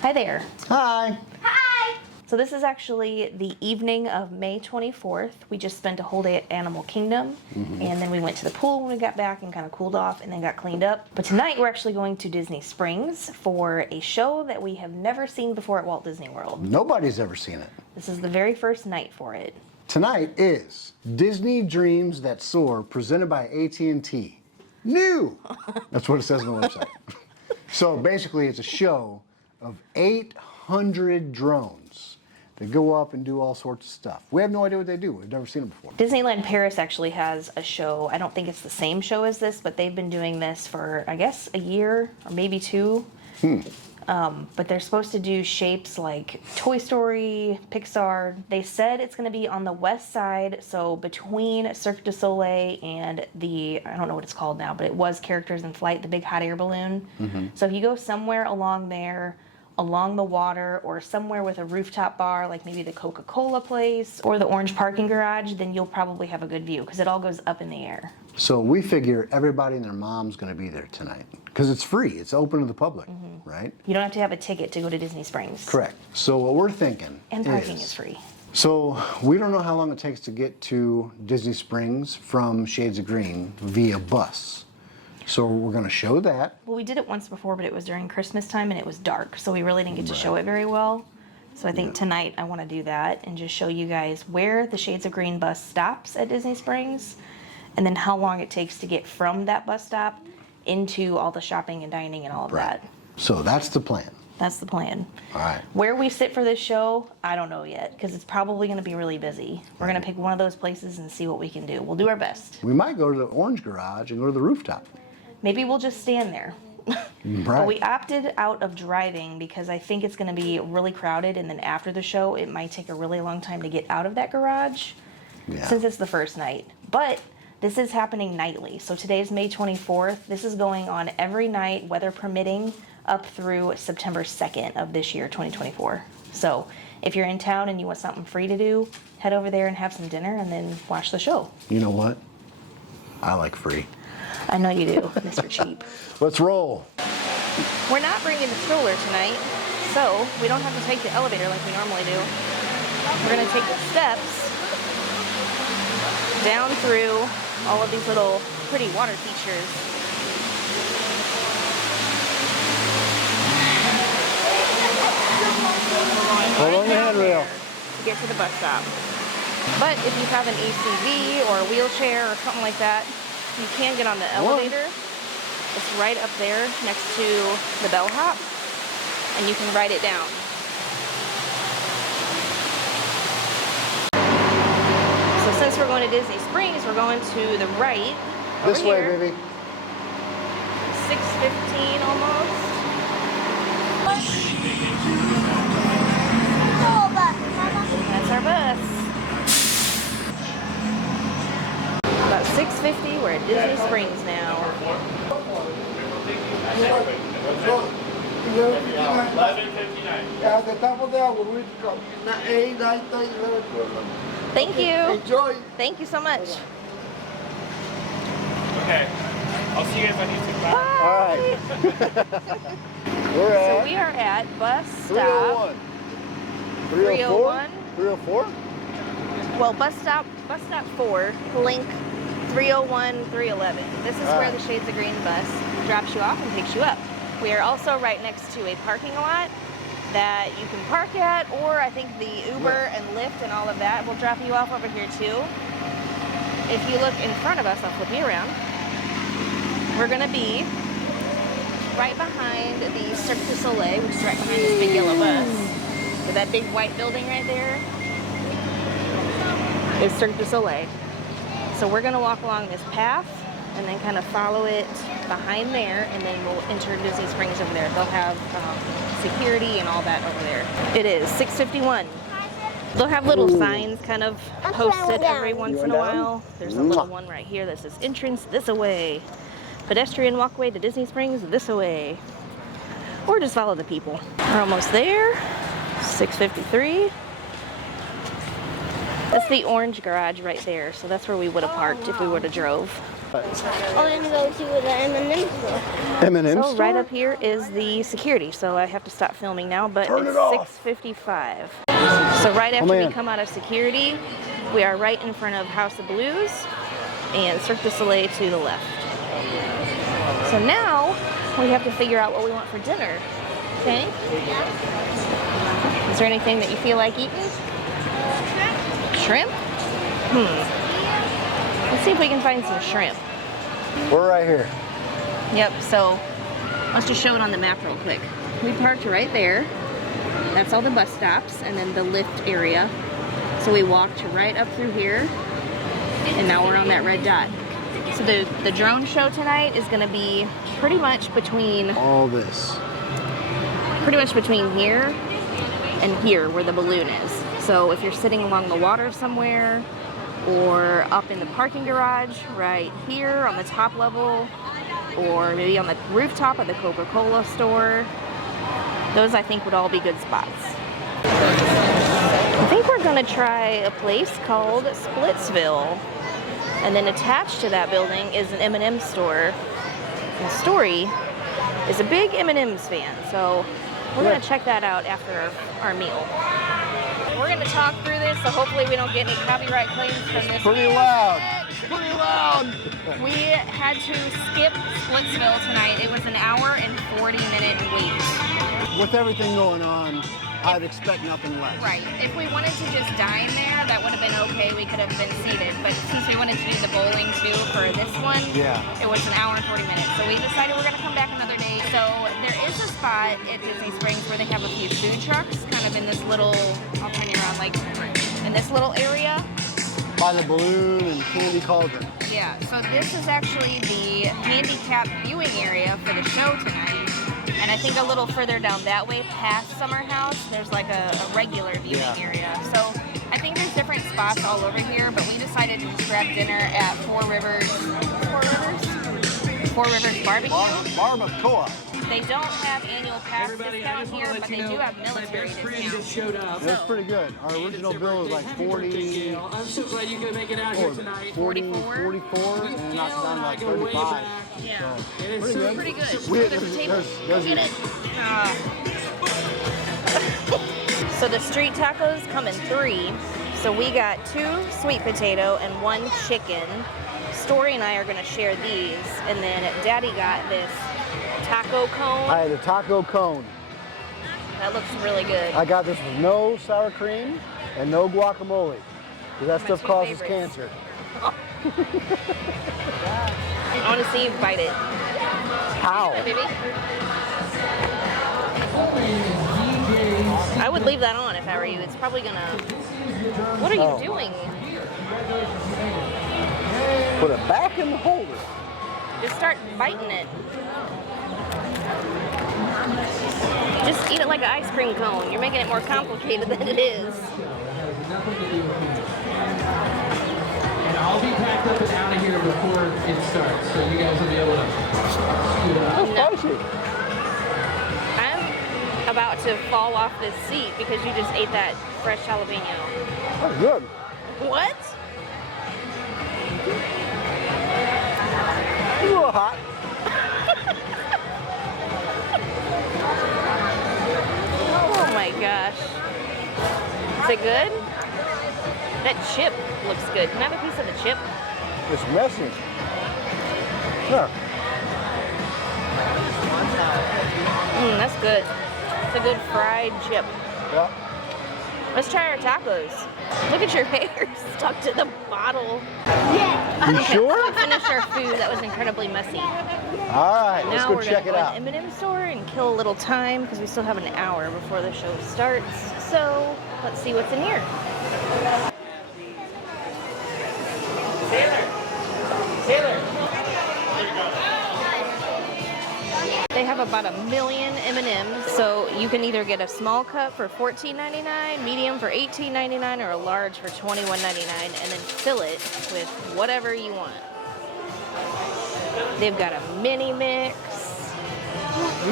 Hi there. Hi. Hi! So this is actually the evening of May 24th. We just spent a whole day at Animal Kingdom, and then we went to the pool when we got back and kind of cooled off and then got cleaned up. But tonight we're actually going to Disney Springs for a show that we have never seen before at Walt Disney World. Nobody's ever seen it. This is the very first night for it. Tonight is Disney Dreams That Soar, presented by AT&T. New! That's what it says on the website. So basically it's a show of 800 drones that go up and do all sorts of stuff. We have no idea what they do. We've never seen them before. Disneyland Paris actually has a show. I don't think it's the same show as this, but they've been doing this for, I guess, a year or maybe two. But they're supposed to do shapes like Toy Story, Pixar. They said it's going to be on the west side, so between Cirque du Soleil and the, I don't know what it's called now, but it was Characters in Flight, the big hot air balloon. So if you go somewhere along there, along the water, or somewhere with a rooftop bar, like maybe the Coca-Cola place or the Orange parking garage, then you'll probably have a good view because it all goes up in the air. So we figure everybody and their mom's going to be there tonight because it's free. It's open to the public, right? You don't have to have a ticket to go to Disney Springs. Correct. So what we're thinking And parking is free. So we don't know how long it takes to get to Disney Springs from Shades of Green via bus. So we're going to show that. Well, we did it once before, but it was during Christmas time and it was dark, so we really didn't get to show it very well. So I think tonight I want to do that and just show you guys where the Shades of Green bus stops at Disney Springs, and then how long it takes to get from that bus stop into all the shopping and dining and all of that. So that's the plan. That's the plan. All right. Where we sit for this show, I don't know yet, because it's probably going to be really busy. We're going to pick one of those places and see what we can do. We'll do our best. We might go to the Orange Garage and go to the Rooftop. Maybe we'll just stand there. Right. But we opted out of driving because I think it's going to be really crowded, and then after the show, it might take a really long time to get out of that garage since it's the first night. But this is happening nightly. So today's May 24th. This is going on every night, weather permitting, up through September 2nd of this year, 2024. So if you're in town and you want something free to do, head over there and have some dinner and then watch the show. You know what? I like free. I know you do, Mr. Cheap. Let's roll. We're not bringing the stroller tonight, so we don't have to take the elevator like we normally do. We're going to take the steps down through all of these little pretty water features. Hold on the handrail. To get to the bus stop. But if you have an ACV or a wheelchair or something like that, you can get on the elevator. It's right up there next to the bellhop, and you can ride it down. So since we're going to Disney Springs, we're going to the right. This way, here. baby. 6:15 almost. That's our bus. About 6:50, we're at Disney Springs now. 11:59. Thank you. Enjoy. Thank you so much. Okay. I'll see you guys on YouTube. Bye. All right. We're So at we are at bus stop 301. 304? Well, bus stop 4, link 301, 311. This is where the Shades of Green bus drops you off and picks you up. We are also right next to a parking lot that you can park at, or I think the Uber and Lyft and all of that will drop you off over here too. If you look in front of us, I'll flip you around. We're gonna be right behind the Cirque du Soleil, which is right behind this big yellow bus. With that big white building right there is Cirque du Soleil. So we're gonna walk along this path and then kind of follow it behind there, and then we'll enter Disney Springs over there. They'll have security and all that over there. It is 6:51. They'll have little signs kind of posted every once in a while. There's a little one right here that says entrance this away. Pedestrian walkway to Disney Springs this away. Or just follow the people. We're almost there. 6:53. That's the orange garage right there, so that's where we would have parked if we would have drove. I want to go to the M&M store. M&M So right up here is the security, so I have to stop filming now, but Turn it's it off. 6:55. So right after we man. come out of security, we are right in front of House of Blues and Cirque du Soleil to the left. So now we have to figure out what we want for dinner. Okay? Is there anything that you feel like eating? Shrimp? Let's see if we can find some shrimp. We're right here. Yep, so let's just show it on the map real quick. We parked right there. That's all the bus stops and then the lift area. So we walked right up through here and now we're on that red dot. So the drone show tonight is gonna be pretty much between here and here where the balloon is. So if you're sitting along the water somewhere or up in the parking garage right here on the top level, or maybe on the rooftop of the Coca-Cola store, those I think would all be good spots. I think we're gonna try a place called Splitsville, and then attached to that building is an M&M store. And Story is a big M&M's fan, so we're gonna check that out after our meal. We're gonna talk through this, so hopefully we don't get any copyright claims from this. Pretty loud. Pretty loud. We had to skip Splitsville tonight. It was an hour and 40-minute wait. With everything going on, I'd expect nothing less. Right. If we wanted to just dine there, that would have been okay. We could have been seated. But since we wanted to do the bowling too for this one, it was an hour and 40 minutes. So we decided we're going to come back another day. So there is a spot at Disney Springs where they have a few food trucks, kind of in this little, I'll turn you around, like in this little area. By the balloon and candy cauldron. Yeah, so this is actually the handicap viewing area for the show tonight. And I think a little further down that way, past Summer House, there's like a regular viewing area. So I think there's different spots all over here, but we decided to just grab dinner at Four Rivers Barbacoa. They don't have annual pass discount here, but they do have military discount. That's pretty good. Our original bill was like 40. I'm so glad you could make it out here tonight. 44, and it knocked down to like 35. Yeah, Pretty good. pretty good. There's There's a table. there's- Get it. So the street tacos come in 3. So we got 2 sweet potato and 1 chicken. Story and I are gonna share these, and then Daddy got this taco cone. I had a taco cone. That looks really good. I got this with no sour cream and no guacamole. Because that stuff 2 causes favorites. cancer. I want to see you bite it. Ow. Hi, baby. I would leave that on if I were you. It's probably gonna. What are you doing? Put it back in the holder. Just start biting it. Just eat it like an ice cream cone. You're making it more complicated than it is. And I'll be packed up and out of here before it starts, so you guys will be able to scoot up. That's spicy. I'm about to fall off this seat because you just ate that fresh jalapeno. That's good. What? It's a little hot. Oh my gosh. Is it good? That chip looks good. Can I have a piece of the chip? It's messy. Sure. That's good. It's a good fried chip. Yeah. Let's try our tacos. Look at your hair stuck to the bottle. You sure? Finish our food. That was incredibly messy. All right, let's Now go we're check gonna it go out. to the M&M store and kill a little time because we still have an hour before the show starts. So let's see what's in here. They have about 1 million M&Ms, so you can either get a small cup for $14.99, medium for $18.99, or a large for $21.99, and then fill it with whatever you want. They've got a mini mix,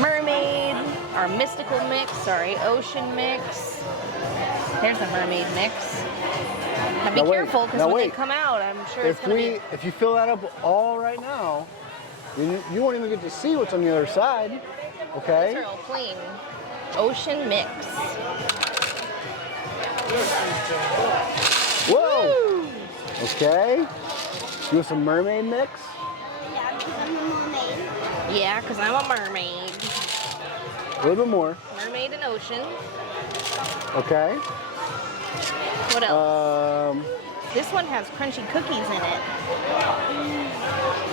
mermaid, or mystical mix, sorry, ocean mix. There's a mermaid mix. Now be Now wait, careful, because now when they wait. come out, I'm sure it's going to be... If you fill that up all right now, you won't even get to see what's on the other side. Okay? These are all plain. Ocean mix. Whoa! Okay. You want some mermaid mix? Yeah, because I'm a mermaid. Yeah, because I'm a mermaid. A little bit more. Mermaid and ocean. Okay. What else? This one has crunchy cookies in it.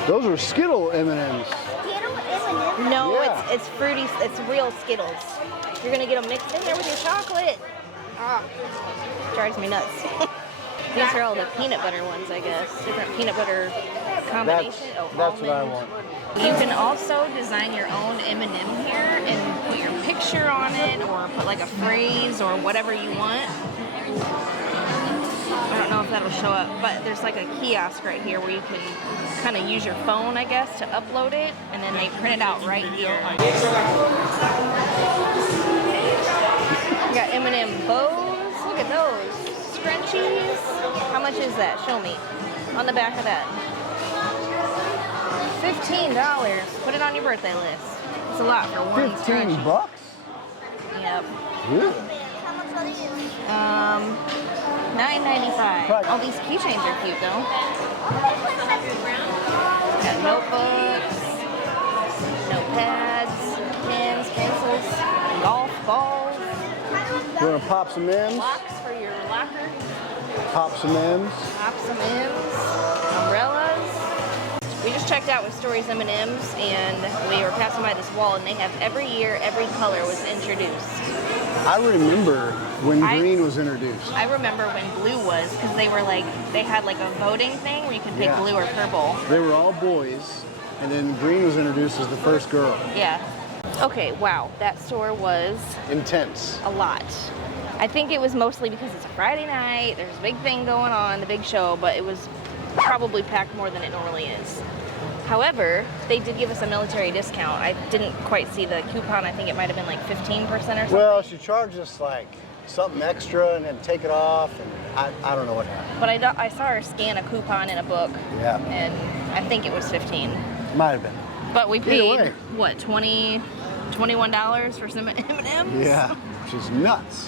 Those are Skittle M&Ms. Skittle M&M? No, Yeah. it's fruity. It's real Skittles. You're going to get them mixed in there with your chocolate. Ah, drives me nuts. These are all the peanut butter ones, I guess. Different peanut butter combination. That's what I want. You can also design your own M&M here and put your picture on it, or put like a phrase or whatever you want. I don't know if that'll show up, but there's like a kiosk right here where you can kind of use your phone, I guess, to upload it, and then they print it out right here. You got M&M bows. Look at those. Scrunchies. How much is that? Show me. On the back of that. $15. Put it on your birthday list. It's a lot for one 15 scrunchie. bucks? Yep. Good. How much are these? $9.95. Right. All these keychains are cute though. Got notebooks, notepads, pens, pencils, golf balls, You want to pop some M's? locks for your locker, Pop some M's? pop some M's, umbrellas. We just checked out with Stories M&M's, and we were passing by this wall, and they have every year, every color was introduced. I remember when I- green was introduced. I remember when blue was, because they had like a voting thing where you could pick Yeah. blue or purple. They were all boys, and then green was introduced as the first girl. Yeah. Okay, wow, that store was Intense. a lot. I think it was mostly because it's a Friday night, there's a big thing going on, the big show, but it was probably packed more than it normally is. However, they did give us a military discount. I didn't quite see the coupon. I think it might have been like 15% or something. Well, she charged us like something extra and then take it off, and I don't know what happened. But I saw her scan a coupon in a book, Yeah, and I think it was 15. might have been. But we paid, way. what, $21 for some M&Ms? Yeah, which is nuts.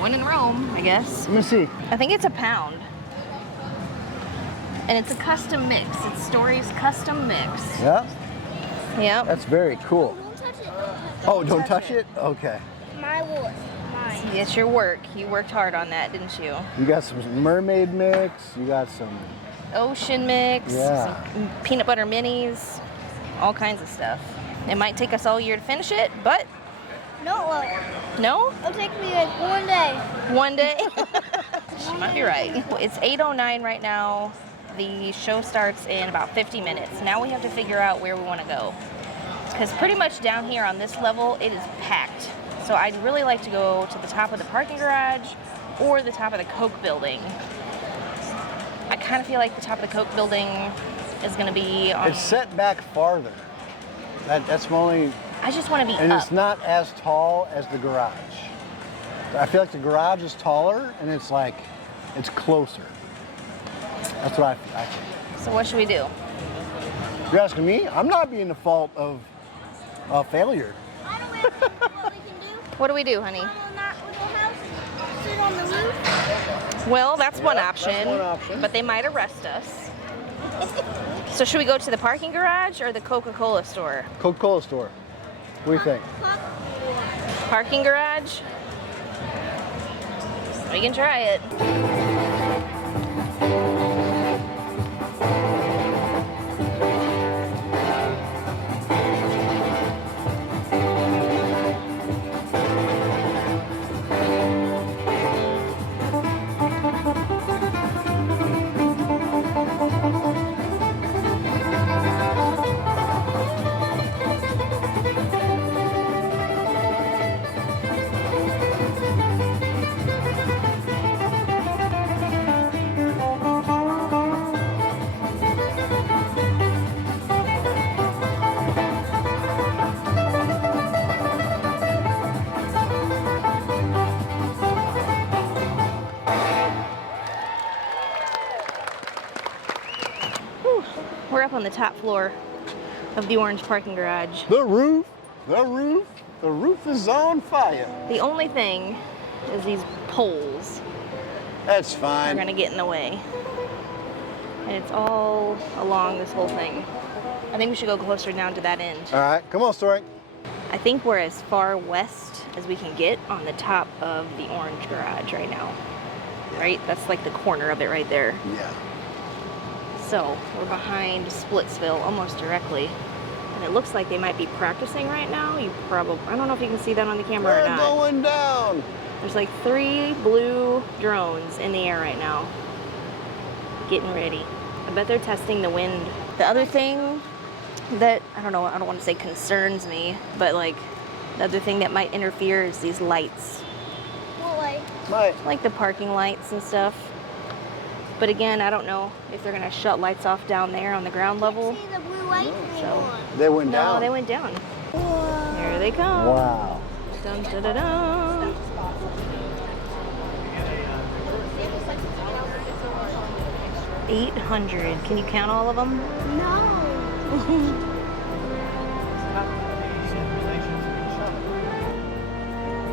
When in Rome, I guess. Let me see. I think it's £1. And it's a custom mix. It's Story's custom mix. Yeah, Yep. that's very cool. Don't touch it. Oh, don't touch it? Okay. My wood. Mine. It's your work. You worked hard on that, didn't you? You got some mermaid mix. You got some. Ocean mix, Yeah. some peanut butter minis, all kinds of stuff. It might take us all year to finish it, but No, no? it'll take me like one day. One day. She might be right. It's 8:09 right now. The show starts in about 50 minutes. Now we have to figure out where we want to go. Because pretty much down here on this level, it is packed. So I'd really like to go to the top of the parking garage or the top of the Coke building. I kind of feel like the top of the Coke building is going to be on... It's set back farther. That's my only. I just want to be And up. it's not as tall as the garage. I feel like the garage is taller, and it's closer. That's what I think. So what should we do? You're asking me? I'm not being the fault of failure. I know what we can do. What do we do, honey? Climb on that little house. Sit on the roof. Well, that's one Yeah, that's option. one option. But they might arrest us. So should we go to the parking garage or the Coca-Cola store? Coca-Cola store. What do you think? Parking garage? We can try it. the top floor of the orange parking garage. The roof is on fire. The only thing is these poles That's are fine. gonna get in the way. And it's all along this whole thing. I think we should go closer down to that end. All right, come on, Story. I think we're as far west as we can get on the top of the orange garage right now. Right? That's like the corner of it right there. Yeah. So we're behind Splitsville almost directly. And it looks like they might be practicing right now. I don't know if you can see that on the camera or We're not. going down. There's like 3 blue drones in the air right now. Getting ready. I bet they're testing the wind. The other thing that, I don't want to say concerns me, but like the other thing that might interfere is these lights. What way? Bye. Like the parking lights and stuff. But again, I don't know if they're gonna shut lights off down there on the ground level. See the blue lights anymore. They went down. No, they went down. Here they come. Wow. Dun, dun, dun, dun. $800. Can you count all of them? No. I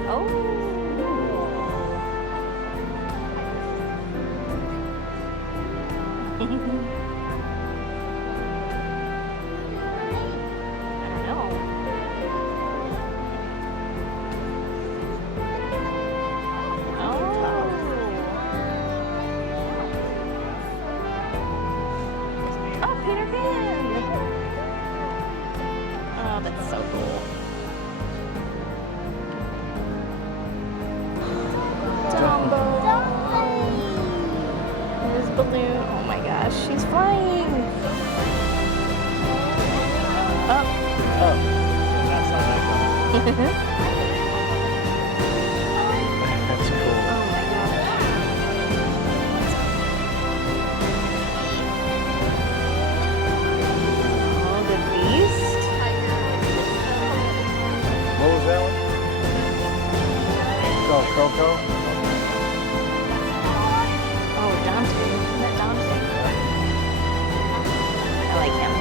don't know. Oh, Peter Pan! Oh, that's so cool. Dumbo! There's Balloon. Oh my gosh, she's flying! Up! That's cool. Oh my gosh. Oh, the beast. What was that one? Coco. Oh, Dante. Isn't that Dante? I like him.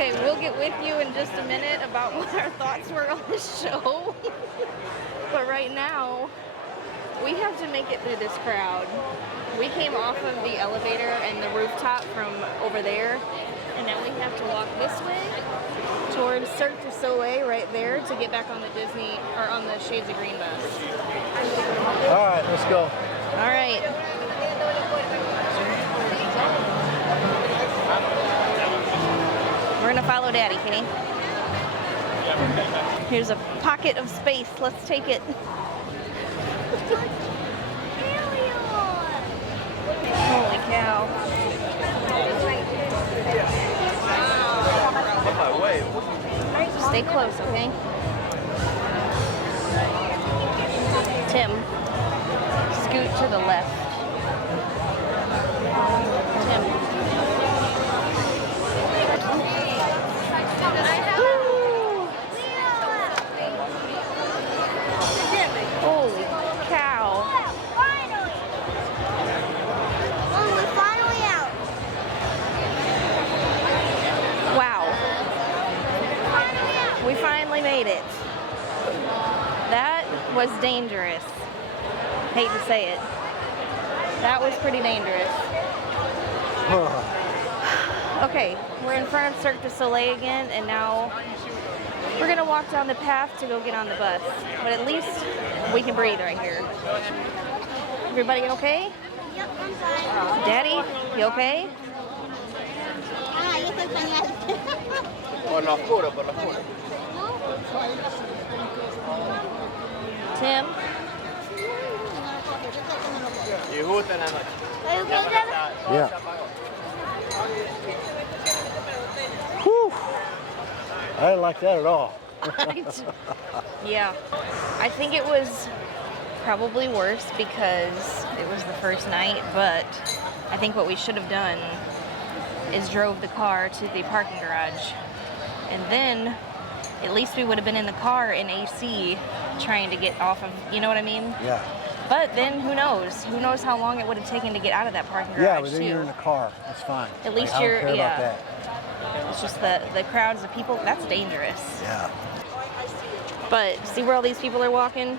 Okay, we'll get with you in just a minute about what our thoughts were on this show. But right now, we have to make it through this crowd. We came off of the elevator and the rooftop from over there, and now we have to walk this way towards Cirque du Soleil right there to get back on the Disney, or on the Shades of Green bus. All right, let's go. All right. We're gonna follow Daddy, Kenny. Here's a pocket of space. Let's take it. Holy cow. Stay close, okay? Tim, scoot to the left. Tim. Holy cow. Finally! Oh, we're finally out. Wow. Finally out. We finally made it. That was dangerous. Hate to say it. That was pretty dangerous. Okay, we're in front of Cirque du Soleil again, and now we're gonna walk down the path to go get on the bus. But at least we can breathe right here. Everybody okay? Yep, I'm fine. Daddy, you okay? Ah, yo soy pañal. Por lo oscuro, por lo oscuro. Tim? Y justo en la noche. Are you okay, Dad? Yeah. Whew. I didn't like that at all. Yeah. I think it was probably worse because it was the first night, but I think what we should have done is drove the car to the parking garage. And then at least we would have been in the car in AC trying to get off of, you know what I mean? Yeah. But then who knows? Who knows how long it would have taken to get out of that parking garage Yeah, but then too. you're in the car. That's fine. At least I don't you're- care yeah. about that. It's just the crowds of people, that's dangerous. Yeah. But see where all these people are walking?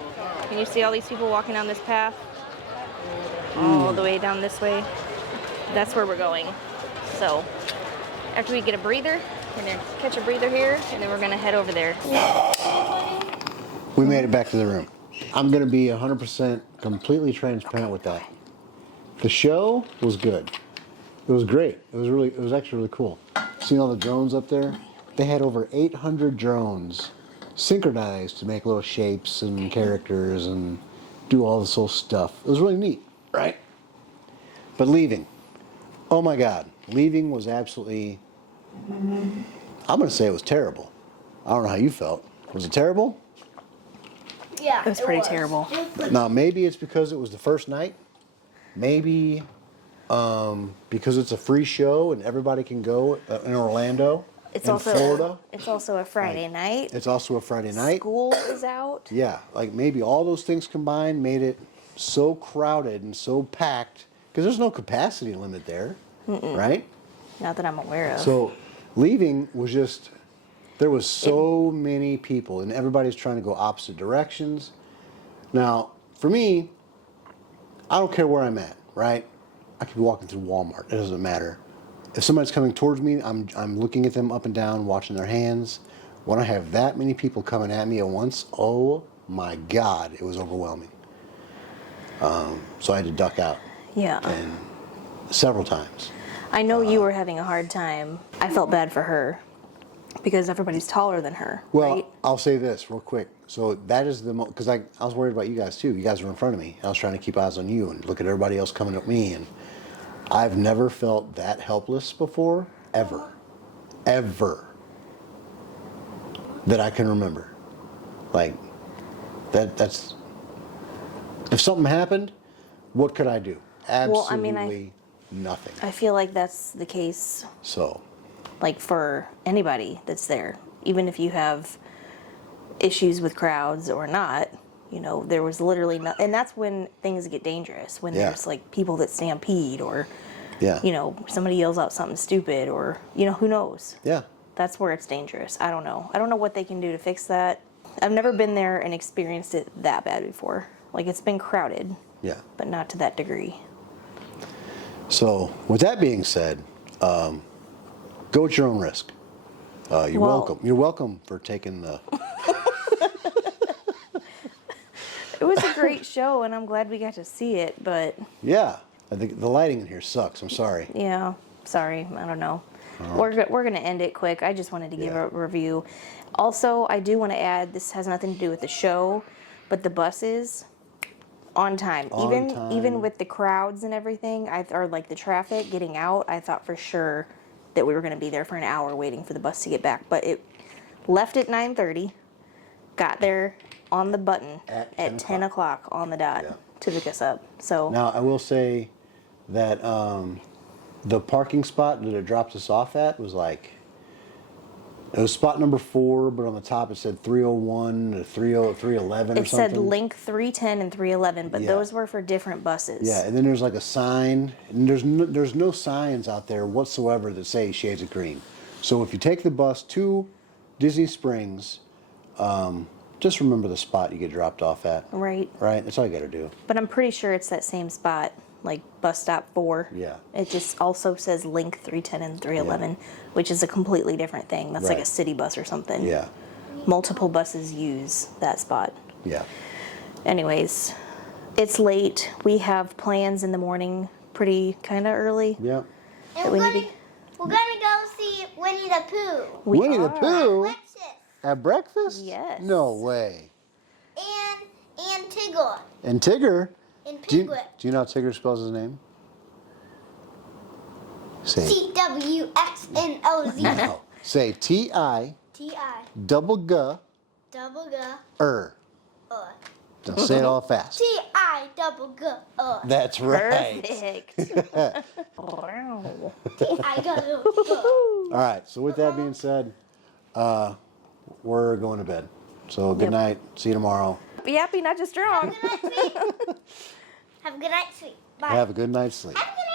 Can you see all these people walking down this path? All the way down this way. That's where we're going. So after we get a breather, we're gonna catch a breather here, and then we're gonna head over there. We made it back to the room. I'm going to be 100% completely transparent with that. The show was good. It was great. It was actually really cool. Seeing all the drones up there? They had over 800 drones synchronized to make little shapes and characters and do all this whole stuff. It was really neat, right? But leaving. Oh my God. Leaving was absolutely, I'm going to say it was terrible. I don't know how you felt. Was it terrible? Yeah, It was pretty terrible. Now, maybe it's because it was the first night. Maybe because it's a free show and everybody can go in Orlando, It's in also Florida. It's also a Friday night. It's also a Friday night. School is out. Yeah, like maybe all those things combined made it so crowded and so packed because there's no capacity limit there, right? Not that I'm aware of. So leaving was just, there was so many people and everybody's trying to go opposite directions. Now, for me, I don't care where I'm at, right? I could be walking through Walmart, it doesn't matter. If somebody's coming towards me, I'm looking at them up and down, watching their hands. When I have that many people coming at me at once, oh my God, it was overwhelming. So I had to duck out. Yeah. And several times. I know you were having a hard time. I felt bad for her because everybody's taller than her. Well, right? I'll say this real quick. So that is the because I was worried about you guys too. You guys were in front of me. I was trying to keep eyes on you and look at everybody else coming at me. And I've never felt that helpless before, ever, that I can remember. Like that's if something happened, what could I do? Well, I Absolutely mean, nothing. I feel like that's the case, So like for anybody that's there, even if you have issues with crowds or not. You know, there was literally no, and that's when things get dangerous. When Yeah. there's like people that stampede, or yeah, you know, somebody yells out something stupid, or you know, who knows? yeah. That's where it's dangerous. I don't know. I don't know what they can do to fix that. I've never been there and experienced it that bad before. Like, it's been crowded, Yeah. but not to that degree. So, with that being said, go at your own risk. You're Well- welcome. You're welcome for taking the. It was a great show, and I'm glad we got to see it, but Yeah, I think the lighting in here sucks. I'm sorry. yeah, sorry, I don't know. We're going to end it quick. I just wanted to give Yeah. a review. Also, I do want to add, this has nothing to do with the show, but the buses, on time. On time. Even with the crowds and everything, or like the traffic getting out, I thought for sure that we were going to be there for an hour waiting for the bus to get back. But it left at 9:30, got there on the button At 10 o'clock on the dot Yeah. to pick us up. So Now, I will say that the parking spot that it dropped us off at was like, it was spot number 4, but on the top it said 301 to 311 or it something. said link 310 and 311, but Yeah. those were for different buses. Yeah, and then there's like a sign, and there's no signs out there whatsoever that say Shades of Green. So if you take the bus to Disney Springs, just remember the spot you get dropped off at. Right. Right? That's all you got to do. But I'm pretty sure it's that same spot, like bus stop 4. Yeah. It just also says link 310 and 311, which is a completely different thing. That's like a Right. city bus or something. Yeah, Multiple buses use that spot. yeah. Anyways, it's late. We have plans in the morning pretty kind of early. Yeah. And we we're need gonna go see Winnie the Pooh. We Winnie the are. Pooh Breakfast. at breakfast? Yes. No way. And Tigger. And Tigger? And Do you, Piglet. do you know how Tigger spells his name? Say. TWXNOZ. No. Say T-I T-I double G double G er. Now say it all fast. T-I double G That's right. Perfect. Wow. T-I double G. All right. So with that being said, we're going to bed. So good Yep. night. See you tomorrow. Be happy, not just strong. Have a good night, sweet. Bye. Have a good night's sleep. Have a good